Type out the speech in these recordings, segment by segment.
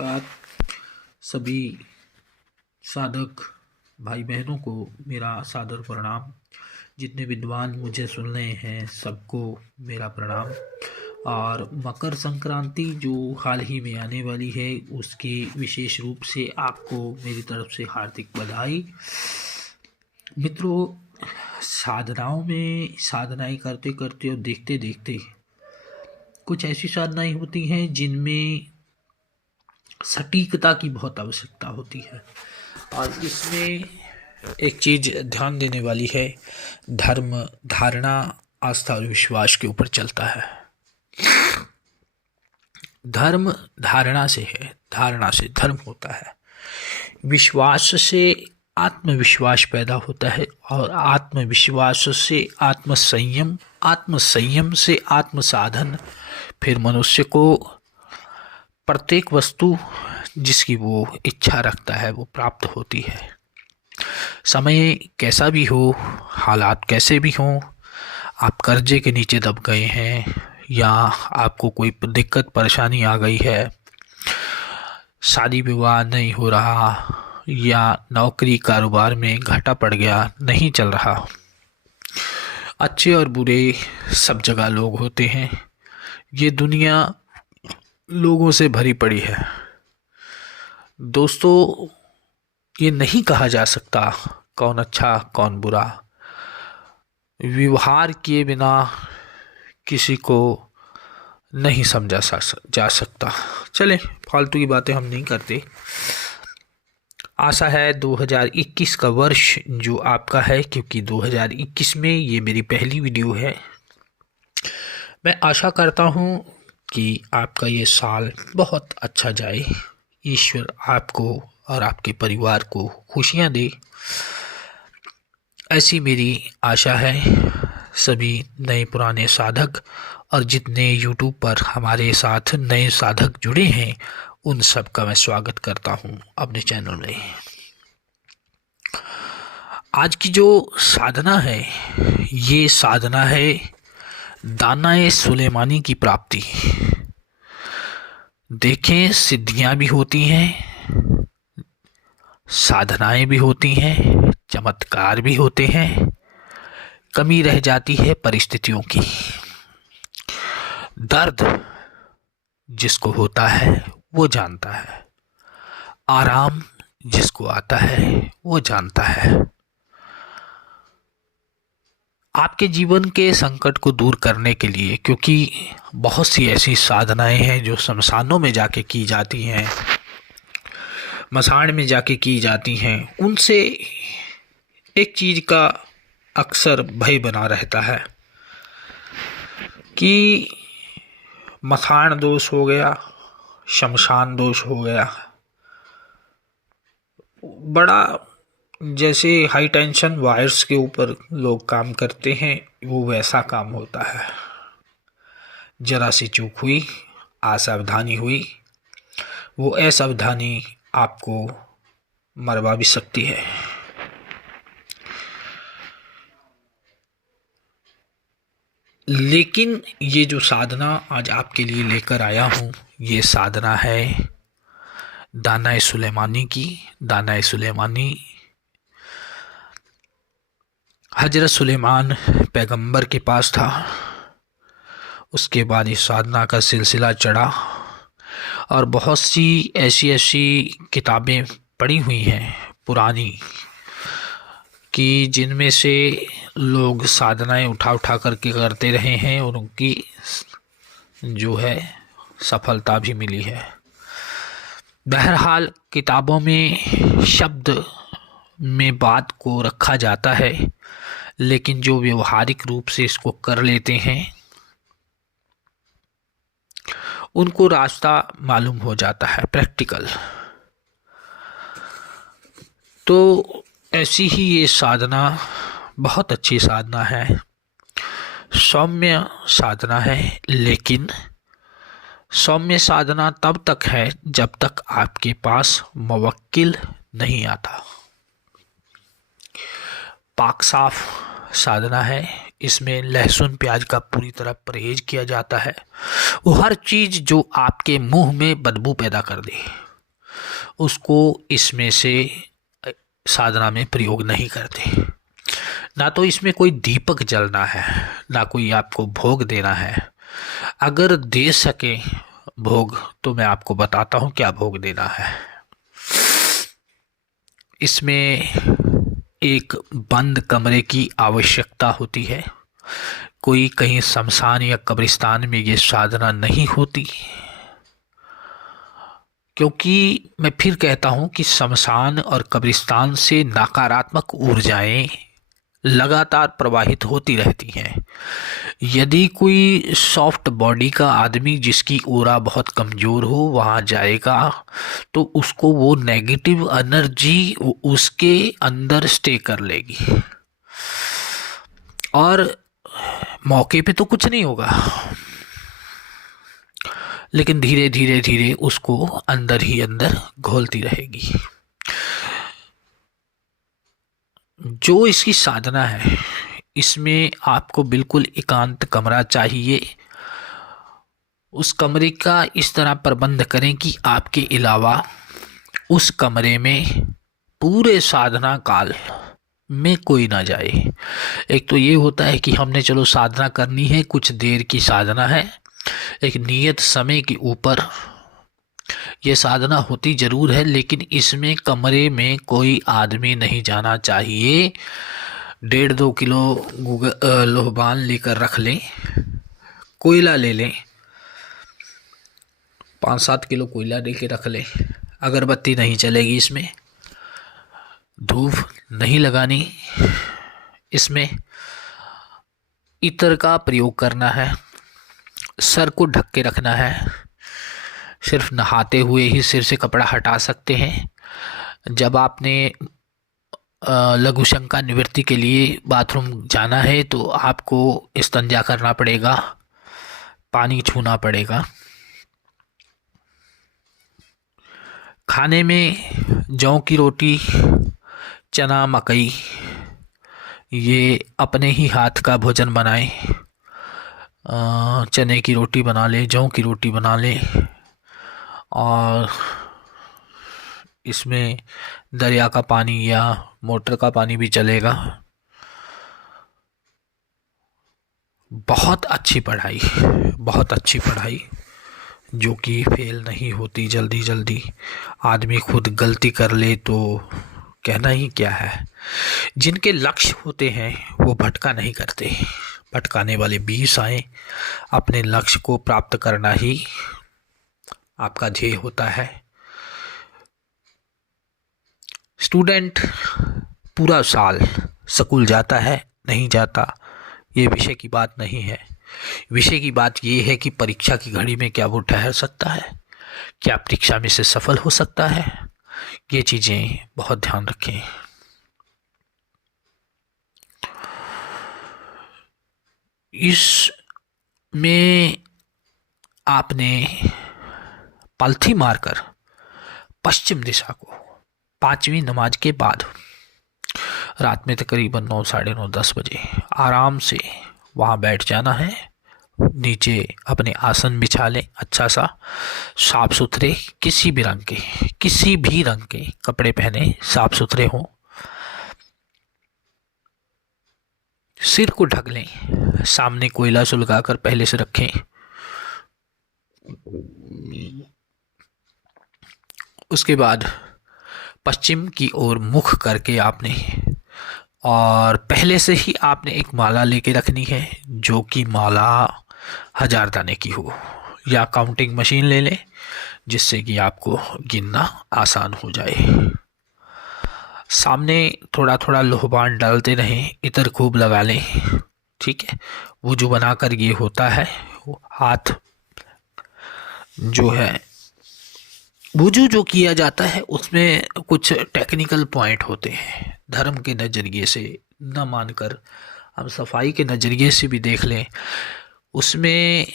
नमस्कार। सभी साधक भाई बहनों को मेरा सादर प्रणाम। जितने विद्वान मुझे सुन रहे हैं सबको मेरा प्रणाम। और मकर संक्रांति जो हाल ही में आने वाली है उसकी विशेष रूप से आपको मेरी तरफ से हार्दिक बधाई। मित्रों, साधनाओं में साधनाएं करते करते और देखते देखते कुछ ऐसी साधनाएं होती हैं जिनमें सटीकता की बहुत आवश्यकता होती है। और इसमें एक चीज़ ध्यान देने वाली है, धर्म, धारणा, आस्था और विश्वास के ऊपर चलता है। धर्म धारणा से है, धारणा से धर्म होता है, विश्वास से आत्मविश्वास पैदा होता है और आत्मविश्वास से आत्मसंयम, आत्मसंयम से आत्मसाधन, फिर मनुष्य को प्रत्येक वस्तु जिसकी वो इच्छा रखता है वो प्राप्त होती है। समय कैसा भी हो, हालात कैसे भी हों, आप कर्जे के नीचे दब गए हैं या आपको कोई दिक्कत परेशानी आ गई है, शादी विवाह नहीं हो रहा या नौकरी कारोबार में घाटा पड़ गया, नहीं चल रहा, अच्छे और बुरे सब जगह लोग होते हैं। ये दुनिया लोगों से भरी पड़ी है। दोस्तों, ये नहीं कहा जा सकता कौन अच्छा कौन बुरा। व्यवहार किए बिना किसी को नहीं समझा जा सकता। चले, फालतू की बातें हम नहीं करते। आशा है 2021 का वर्ष जो आपका है, क्योंकि 2021 में ये मेरी पहली वीडियो है। मैं आशा करता हूँ कि आपका ये साल बहुत अच्छा जाए। ईश्वर आपको और आपके परिवार को खुशियाँ दे, ऐसी मेरी आशा है। सभी नए पुराने साधक और जितने यूट्यूब पर हमारे साथ नए साधक जुड़े हैं उन सब का मैं स्वागत करता हूं अपने चैनल में। आज की जो साधना है ये साधना है दानाए सुलेमानी की प्राप्ति। देखें, सिद्धियां भी होती हैं, साधनाएं भी होती हैं, चमत्कार भी होते हैं, कमी रह जाती है परिस्थितियों की। दर्द जिसको होता है वो जानता है, आराम जिसको आता है वो जानता है। आपके जीवन के संकट को दूर करने के लिए, क्योंकि बहुत सी ऐसी साधनाएं हैं जो शमशानों में जाके की जाती हैं, मसान में जाके की जाती हैं, उनसे एक चीज़ का अक्सर भय बना रहता है कि मसान दोष हो गया, शमशान दोष हो गया। बड़ा जैसे हाई टेंशन वायर्स के ऊपर लोग काम करते हैं वो वैसा काम होता है। जरा सी चूक हुई, असावधानी हुई, वो असावधानी आपको मरवा भी सकती है। लेकिन ये जो साधना आज आपके लिए लेकर आया हूँ ये साधना है दानाए सुलेमानी की। दानाए सुलेमानी हजरत सुलेमान पैगंबर के पास था। उसके बाद इस साधना का सिलसिला चढ़ा और बहुत सी ऐसी किताबें पढ़ी हुई हैं पुरानी कि जिनमें से लोग साधनाएं उठा करके करते रहे हैं और उनकी जो है सफलता भी मिली है। बहरहाल किताबों में शब्द में बात को रखा जाता है, लेकिन जो व्यवहारिक रूप से इसको कर लेते हैं उनको रास्ता मालूम हो जाता है, प्रैक्टिकल। तो ऐसी ही ये साधना बहुत अच्छी साधना है, सौम्य साधना है। लेकिन सौम्य साधना तब तक है जब तक आपके पास मुवक्किल नहीं आता। पाक साफ साधना है, इसमें लहसुन प्याज का पूरी तरह परहेज किया जाता है। वो हर चीज़ जो आपके मुंह में बदबू पैदा कर दे उसको इसमें से साधना में प्रयोग नहीं करते। ना तो इसमें कोई दीपक जलना है, ना कोई आपको भोग देना है। अगर दे सके भोग तो मैं आपको बताता हूँ क्या भोग देना है। इसमें एक बंद कमरे की आवश्यकता होती है। कोई कहीं शमशान या कब्रिस्तान में ये साधना नहीं होती, क्योंकि मैं फिर कहता हूँ कि शमशान और कब्रिस्तान से नकारात्मक ऊर्जाएं लगातार प्रवाहित होती रहती हैं। यदि कोई सॉफ्ट बॉडी का आदमी जिसकी ऑरा बहुत कमज़ोर हो वहाँ जाएगा तो उसको वो नेगेटिव एनर्जी उसके अंदर स्टे कर लेगी, और मौके पे तो कुछ नहीं होगा, लेकिन धीरे धीरे धीरे उसको अंदर ही अंदर घोलती रहेगी। जो इसकी साधना है, इसमें आपको बिल्कुल एकांत कमरा चाहिए। उस कमरे का इस तरह प्रबंध करें कि आपके अलावा उस कमरे में पूरे साधना काल में कोई ना जाए। एक तो ये होता है कि हमने चलो साधना करनी है, कुछ देर की साधना है, एक नियत समय के ऊपर ये साधना होती जरूर है, लेकिन इसमें कमरे में कोई आदमी नहीं जाना चाहिए। 1.5-2 किलो लोहबान लेकर रख लें, कोयला ले लें, 5-7 किलो कोयला लेके रख लें। अगरबत्ती नहीं चलेगी इसमें, धूप नहीं लगानी, इसमें इत्र का प्रयोग करना है, सर को ढक के रखना है, सिर्फ नहाते हुए ही सिर से कपड़ा हटा सकते हैं। जब आपने लघु शंका निवृत्ति के लिए बाथरूम जाना है तो आपको इस्तंजा करना पड़ेगा, पानी छूना पड़ेगा। खाने में जौ की रोटी, चना, मकई, ये अपने ही हाथ का भोजन बनाएं। चने की रोटी बना लें, जौ की रोटी बना लें, और इसमें दरिया का पानी या मोटर का पानी भी चलेगा। बहुत अच्छी पढ़ाई, बहुत अच्छी पढ़ाई, जो कि फेल नहीं होती जल्दी जल्दी। आदमी खुद गलती कर ले तो कहना ही क्या है। जिनके लक्ष्य होते हैं वो भटका नहीं करते, भटकाने वाले 20 आए। अपने लक्ष्य को प्राप्त करना ही आपका ध्येय होता है। स्टूडेंट पूरा साल स्कूल जाता है नहीं जाता, ये विषय की बात नहीं है। विषय की बात ये है कि परीक्षा की घड़ी में क्या वो ठहर सकता है, क्या परीक्षा में से सफल हो सकता है। ये चीज़ें बहुत ध्यान रखें। इसमें आपने पालथी मारकर पश्चिम दिशा को 5वीं नमाज के बाद रात में तकरीबन 9, साढ़े 9, 10 बजे आराम से वहाँ बैठ जाना है। नीचे अपने आसन बिछा लें, अच्छा सा साफ सुथरे, किसी भी रंग के कपड़े पहने, साफ सुथरे हों। सिर को ढक लें, सामने कोयला सुलगाकर पहले से रखें। उसके बाद पश्चिम की ओर मुख करके आपने, और पहले से ही आपने एक माला लेके रखनी है, जो कि माला 1000 दाने की हो, या काउंटिंग मशीन ले लें जिससे कि आपको गिनना आसान हो जाए। सामने थोड़ा थोड़ा लोहबान डालते रहें, इत्र खूब लगा लें, ठीक है। वुजू बनाकर ये होता है, हाथ जो है वुजू जो किया जाता है उसमें कुछ टेक्निकल पॉइंट होते हैं। धर्म के नज़रिए से न मानकर हम सफाई के नज़रिए से भी देख लें। उसमें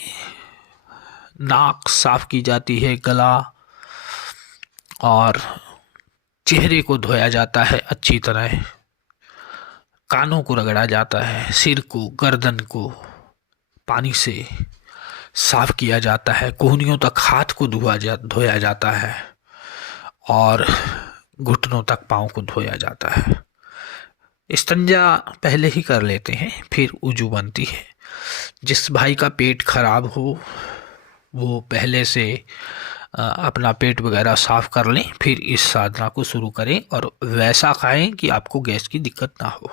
नाक साफ की जाती है, गला और चेहरे को धोया जाता है अच्छी तरह, कानों को रगड़ा जाता है, सिर को, गर्दन को पानी से साफ किया जाता है, कोहनियों तक हाथ को धोया जाता है, और घुटनों तक पाँव को धोया जाता है। इस्तंजा पहले ही कर लेते हैं, फिर वजू बनती है। जिस भाई का पेट खराब हो वो पहले से अपना पेट वगैरह साफ कर लें, फिर इस साधना को शुरू करें और वैसा खाएं कि आपको गैस की दिक्कत ना हो।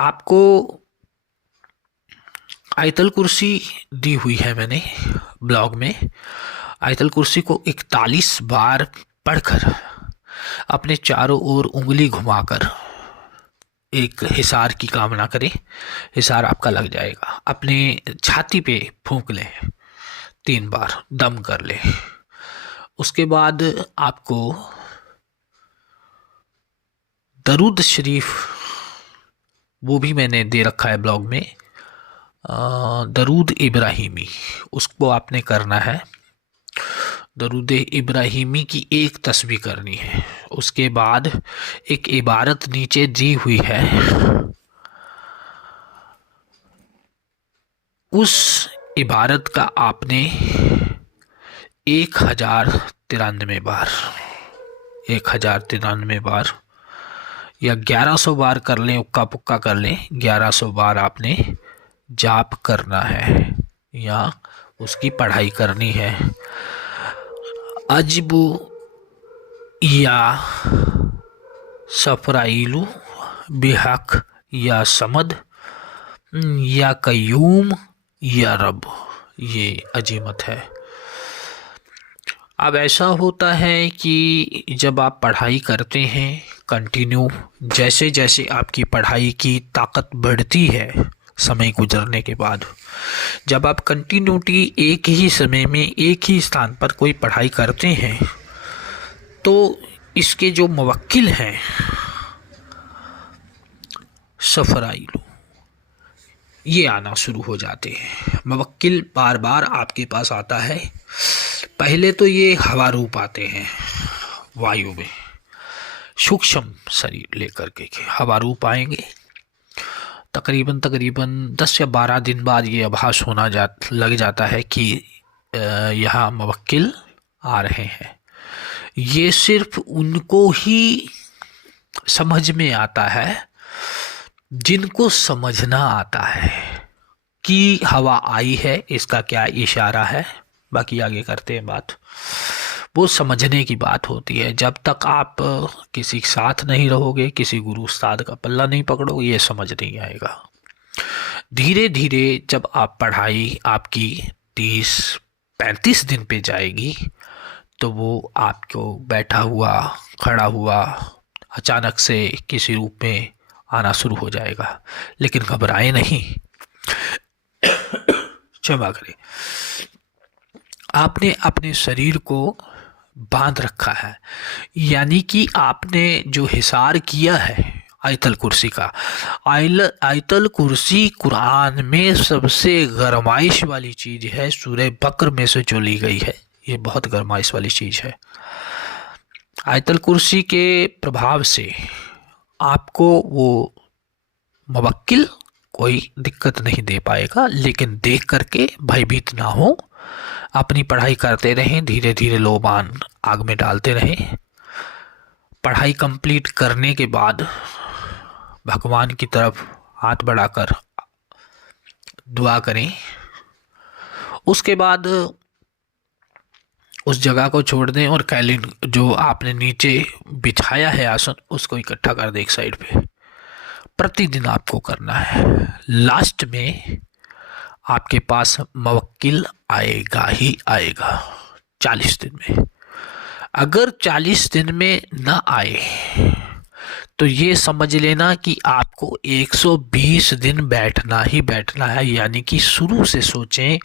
आपको आयतल कुर्सी दी हुई है मैंने ब्लॉग में। आयतल कुर्सी को 41 बार पढ़कर अपने चारों ओर उंगली घुमाकर एक हिसार की कामना करें। हिसार आपका लग जाएगा। अपने छाती पे फूंक लें, 3 बार दम कर लें। उसके बाद आपको दरूद शरीफ, वो भी मैंने दे रखा है ब्लॉग में, दरूद इब्राहिमी, उसको आपने करना है। दरूद इब्राहिमी की एक तस्बीह करनी है। उसके बाद एक इबारत नीचे दी हुई है, उस इबारत का आपने 1093 बार, 1093 बार या 1100 बार कर लें, उक्का पुक्का कर लें, 1100 बार आपने जाप करना है या उसकी पढ़ाई करनी है। अजबू या सफराइलू बेहक या समद या कयूम या रब, ये अजीमत है। अब ऐसा होता है कि जब आप पढ़ाई करते हैं कंटिन्यू, जैसे जैसे आपकी पढ़ाई की ताकत बढ़ती है समय गुजरने के बाद, जब आप कंटिन्यूटी एक ही समय में एक ही स्थान पर कोई पढ़ाई करते हैं तो इसके जो मुवक्किल हैं सफराइलू, ये आना शुरू हो जाते हैं। मुवक्किल बार बार आपके पास आता है। पहले तो ये हवा रूप आते हैं, वायु में सूक्ष्म शरीर लेकर के हवा रूप आएंगे। तकरीबन 10 या 12 दिन बाद ये आभास होना लग जाता है कि यहाँ मुवक्किल आ रहे हैं। ये सिर्फ उनको ही समझ में आता है जिनको समझना आता है कि हवा आई है, इसका क्या इशारा है। बाकी आगे करते हैं बात, वो समझने की बात होती है। जब तक आप किसी के साथ नहीं रहोगे, किसी गुरु उस्ताद का पल्ला नहीं पकड़ोगे, ये समझ नहीं आएगा। धीरे धीरे जब आप पढ़ाई आपकी 30-35 दिन पे जाएगी तो वो आपको बैठा हुआ, खड़ा हुआ, अचानक से किसी रूप में आना शुरू हो जाएगा। लेकिन घबराएं नहीं, क्षमा करें। आपने अपने शरीर को बांध रखा है, यानी कि आपने जो हिसार किया है आयतल कुर्सी का, आयतल कुर्सी कुरान में सबसे गरमाइश वाली चीज़ है। सूरह बकर में से जो ली गई है, ये बहुत गरमाइश वाली चीज़ है। आयतल कुर्सी के प्रभाव से आपको वो मुवक्किल कोई दिक्कत नहीं दे पाएगा, लेकिन देख करके भयभीत ना हो, अपनी पढ़ाई करते रहें, धीरे धीरे लोबान आग में डालते रहें। पढ़ाई कंप्लीट करने के बाद भगवान की तरफ हाथ बढ़ाकर दुआ करें। उसके बाद उस जगह को छोड़ दें और कैलिन जो आपने नीचे बिछाया है आसन, उसको इकट्ठा कर दें एक साइड पे। प्रतिदिन आपको करना है। लास्ट में आपके पास मुवक्किल आएगा ही आएगा 40 दिन में। अगर 40 दिन में न आए तो ये समझ लेना कि आपको 120 दिन बैठना ही बैठना है। यानी कि शुरू से सोचें,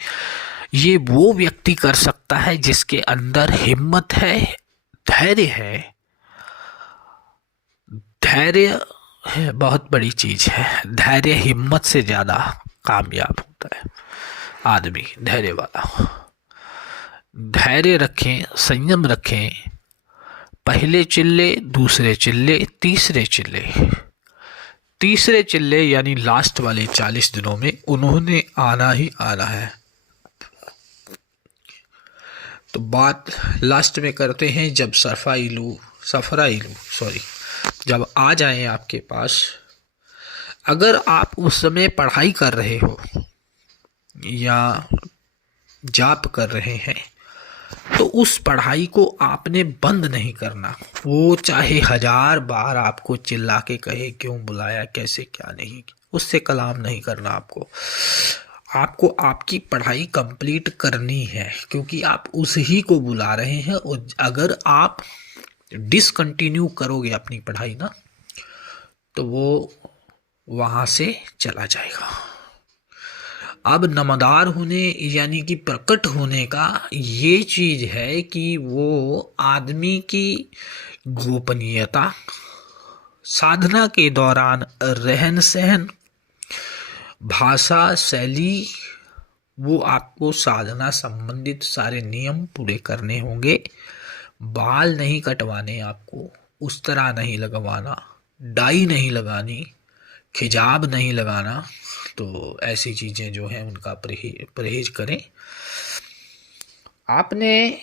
ये वो व्यक्ति कर सकता है जिसके अंदर हिम्मत है, धैर्य है। धैर्य है बहुत बड़ी चीज़ है। धैर्य हिम्मत से ज़्यादा कामयाब होता है आदमी, धैर्य वाला। धैर्य रखें, संयम रखें। पहले चिल्ले, दूसरे चिल्ले, तीसरे चिल्ले। तीसरे चिल्ले यानी लास्ट वाले 40 दिनों में उन्होंने आना ही आना है। तो बात लास्ट में करते हैं जब जब आ जाए आपके पास। अगर आप उस समय पढ़ाई कर रहे हो या जाप कर रहे हैं तो उस पढ़ाई को आपने बंद नहीं करना। वो चाहे 1000 बार आपको चिल्ला के कहे क्यों बुलाया, कैसे, क्या नहीं, उससे कलाम नहीं करना। आपको आपकी पढ़ाई कंप्लीट करनी है, क्योंकि आप उसी को बुला रहे हैं। और अगर आप डिसकंटिन्यू करोगे अपनी पढ़ाई ना, तो वो वहाँ से चला जाएगा। अब नमदार होने यानी कि प्रकट होने का ये चीज़ है कि वो आदमी की गोपनीयता, साधना के दौरान रहन सहन, भाषा शैली, वो आपको साधना संबंधित सारे नियम पूरे करने होंगे। बाल नहीं कटवाने, आपको उस तरह नहीं लगवाना, डाई नहीं लगानी, खिजाब नहीं लगाना। तो ऐसी चीज़ें जो हैं उनका परहेज करें। आपने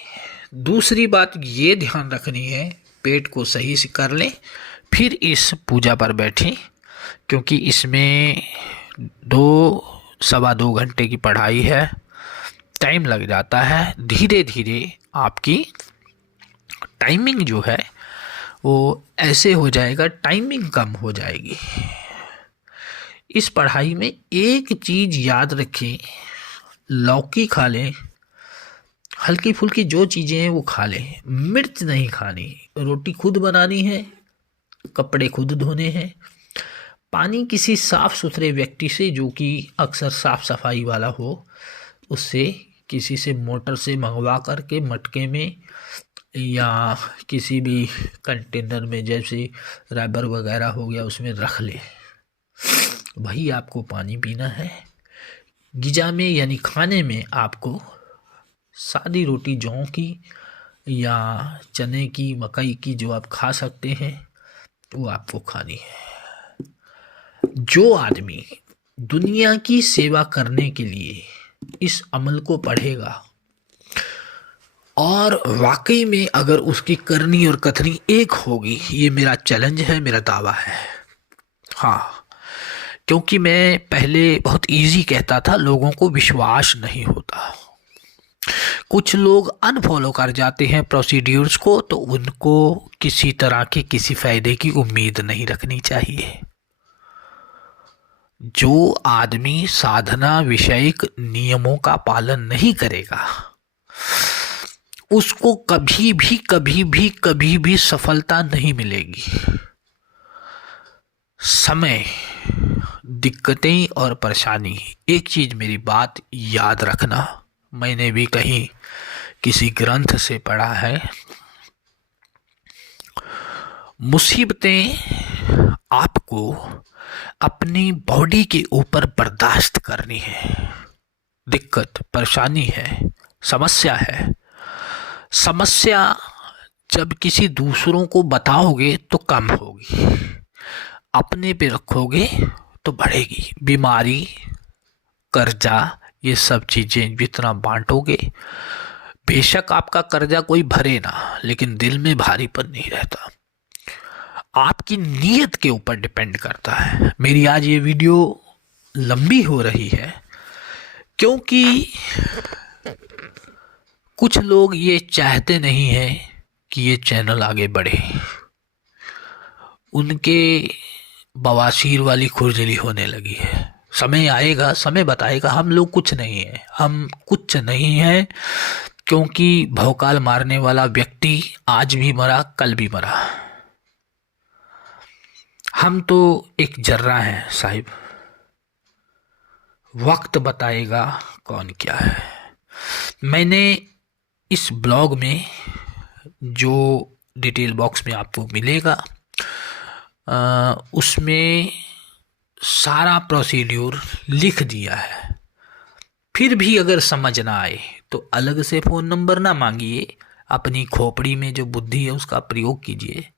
दूसरी बात ये ध्यान रखनी है, पेट को सही से कर लें, फिर इस पूजा पर बैठें, क्योंकि इसमें 2-2.25 घंटे की पढ़ाई है, टाइम लग जाता है। धीरे धीरे आपकी टाइमिंग जो है वो ऐसे हो जाएगा, टाइमिंग कम हो जाएगी। इस पढ़ाई में एक चीज़ याद रखें, लौकी खा लें, हल्की फुल्की जो चीज़ें हैं वो खा लें, मिर्च नहीं खानी, रोटी खुद बनानी है, कपड़े खुद धोने हैं, पानी किसी साफ़ सुथरे व्यक्ति से, जो कि अक्सर साफ़ सफाई वाला हो, उससे किसी से मोटर से मंगवा करके मटके में या किसी भी कंटेनर में, जैसे रबर वगैरह हो गया, उसमें रख ले। वही आपको पानी पीना है। गिजा में यानी खाने में आपको सादी रोटी जौ की या चने की, मकई की, जो आप खा सकते हैं वो आपको खानी है। जो आदमी दुनिया की सेवा करने के लिए इस अमल को पढ़ेगा और वाकई में अगर उसकी करनी और कथनी एक होगी, ये मेरा चैलेंज है, मेरा दावा है। हाँ, क्योंकि मैं पहले बहुत इजी कहता था, लोगों को विश्वास नहीं होता। कुछ लोग अनफॉलो कर जाते हैं प्रोसीड्यूर्स को, तो उनको किसी तरह के किसी फायदे की उम्मीद नहीं रखनी चाहिए। जो आदमी साधना विषयक नियमों का पालन नहीं करेगा, उसको कभी भी सफलता नहीं मिलेगी। समय, दिक्कतें और परेशानी, एक चीज़ मेरी बात याद रखना, मैंने भी कहीं किसी ग्रंथ से पढ़ा है, मुसीबतें आपको अपनी बॉडी के ऊपर बर्दाश्त करनी है। दिक्कत, परेशानी है, समस्या है। समस्या जब किसी दूसरों को बताओगे तो कम होगी, अपने पे रखोगे तो बढ़ेगी। बीमारी, कर्जा, ये सब चीज़ें जितना बांटोगे, बेशक आपका कर्जा कोई भरे ना, लेकिन दिल में भारीपन नहीं रहता। आपकी नीयत के ऊपर डिपेंड करता है। मेरी आज ये वीडियो लंबी हो रही है क्योंकि कुछ लोग ये चाहते नहीं हैं कि ये चैनल आगे बढ़े। उनके बवासीर वाली खुरदली होने लगी है। समय आएगा, समय बताएगा। हम लोग कुछ नहीं है, हम कुछ नहीं है, क्योंकि भौकाल मारने वाला व्यक्ति आज भी मरा, कल भी मरा। हम तो एक जर्रा हैं साहिब, वक्त बताएगा कौन क्या है। मैंने इस ब्लॉग में जो डिटेल बॉक्स में आपको मिलेगा, उसमें सारा प्रोसीड्यूर लिख दिया है। फिर भी अगर समझ ना आए तो अलग से फ़ोन नंबर ना मांगिए, अपनी खोपड़ी में जो बुद्धि है उसका प्रयोग कीजिए।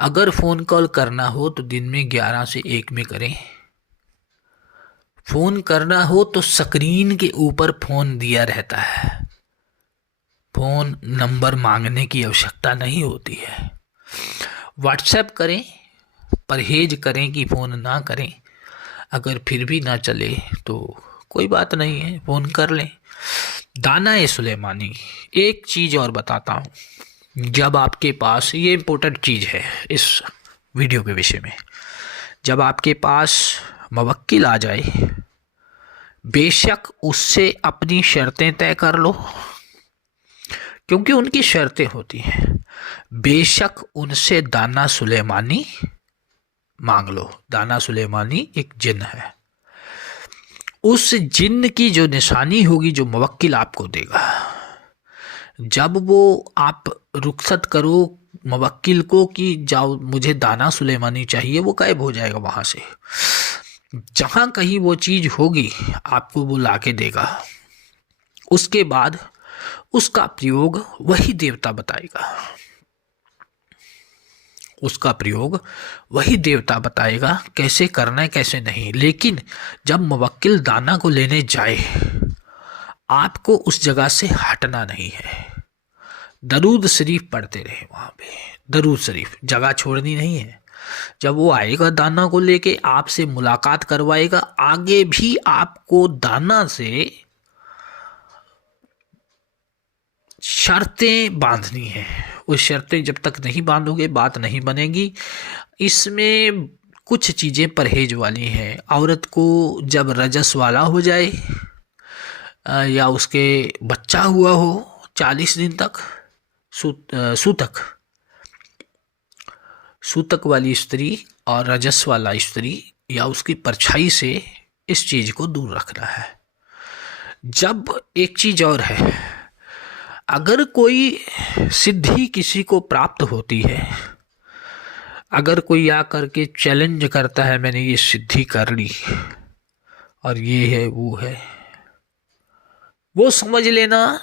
अगर फ़ोन कॉल करना हो तो दिन में 11 से 1 में करें। फ़ोन करना हो तो स्क्रीन के ऊपर फ़ोन दिया रहता है, फ़ोन नंबर मांगने की आवश्यकता नहीं होती है। व्हाट्सएप करें, परहेज करें कि फ़ोन ना करें। अगर फिर भी ना चले तो कोई बात नहीं है, फ़ोन कर लें। दाना सुलेमानी, एक चीज़ और बताता हूँ, जब आपके पास, ये इम्पोर्टेंट चीज़ है इस वीडियो के विषय में, जब आपके पास मुवक्किल आ जाए, बेशक उससे अपनी शर्तें तय कर लो, क्योंकि उनकी शर्तें होती हैं। बेशक उनसे दाना सुलेमानी मांग लो। दाना सुलेमानी एक जिन है। उस जिन की जो निशानी होगी, जो मुवक्किल आपको देगा, जब वो आप रुखसत करो मुवक्किल को कि जाओ मुझे दाना सुलेमानी चाहिए, वो गायब हो जाएगा वहाँ से। जहाँ कहीं वो चीज़ होगी आपको वो ला के देगा। उसके बाद उसका प्रयोग वही देवता बताएगा, उसका प्रयोग वही देवता बताएगा कैसे करना है कैसे नहीं। लेकिन जब मुवक्किल दाना को लेने जाए, आपको उस जगह से हटना नहीं है। दरूद शरीफ पढ़ते रहे वहाँ पे, दरूद शरीफ, जगह छोड़नी नहीं है। जब वो आएगा दाना को लेके, आपसे मुलाकात करवाएगा, आगे भी आपको दाना से शर्तें बांधनी है। वो शर्तें जब तक नहीं बांधोगे बात नहीं बनेगी। इसमें कुछ चीज़ें परहेज वाली हैं। औरत को जब रजस वाला हो जाए या उसके बच्चा हुआ हो 40 दिन तक, सूतक वाली स्त्री और रजस वाला स्त्री या उसकी परछाई से इस चीज़ को दूर रखना है। जब एक चीज़ और है, अगर कोई सिद्धि किसी को प्राप्त होती है, अगर कोई आकर के चैलेंज करता है मैंने ये सिद्धि कर ली और ये है वो है, वो समझ लेना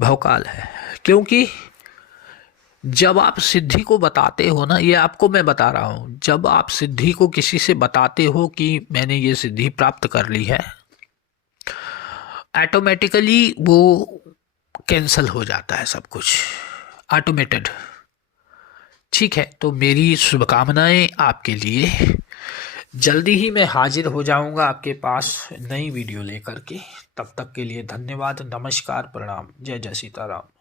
भौकाल है। क्योंकि जब आप सिद्धि को बताते हो ना, ये आपको मैं बता रहा हूँ, जब आप सिद्धि को किसी से बताते हो कि मैंने ये सिद्धि प्राप्त कर ली है, ऑटोमेटिकली वो कैंसल हो जाता है, सब कुछ ऑटोमेटेड। ठीक है, तो मेरी शुभकामनाएं आपके लिए। जल्दी ही मैं हाजिर हो जाऊंगा आपके पास नई वीडियो लेकर के। तब तक के लिए धन्यवाद, नमस्कार, प्रणाम, जय जय सीताराम।